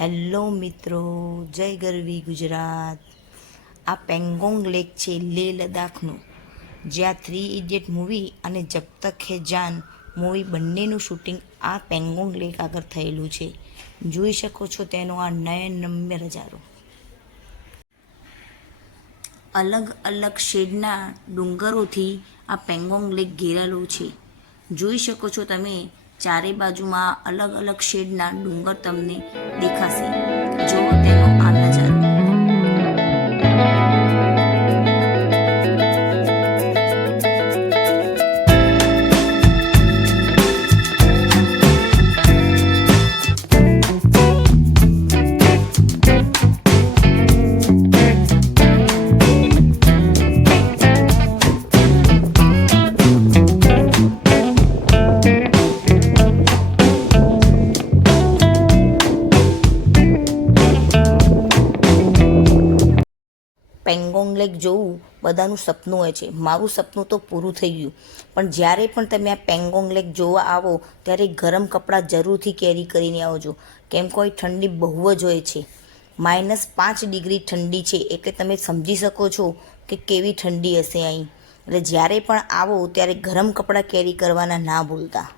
Hello મિત્રો, જય ગરવી ગુજરાત. આ પેંગોંગ લેક છે લેહ લદ્દાખનું, જ્યાં 3 ઇડિયટ મૂવી અને જબ તક હે જાન મૂવી બંનેનું શૂટિંગ આ પેંગોંગ લેક આગળ થયેલું છે. જોઈ શકો છો તેનો આ નયનરમ્ય નજારો. અલગ અલગ શેડના ડુંગરોથી આ પેંગોંગ લેક ઘેરાયેલું છે. જોઈ શકો છો તમે, ચારે બાજુમાં અલગ અલગ શેડના ડુંગર તમને દેખાશે. જુઓ તેનો આ નજારો. પેંગોંગ લેક જોવું બધાનું સપનું હોય છે. મારું સપનું તો પૂરું થઈ ગયું. પણ જ્યારે પણ તમે આ પેંગોંગ લેક જોવા આવો ત્યારે ગરમ કપડાં જરૂરથી કેરી કરીને આવજો, કેમ કોઈ ઠંડી બહુ જ હોય છે. -5 ડિગ્રી ઠંડી છે, એટલે તમે સમજી શકો છો કે કેવી ઠંડી હશે અહીં. એટલે જ્યારે પણ આવો ત્યારે ગરમ કપડાં કેરી કરવાના ના ભૂલતા.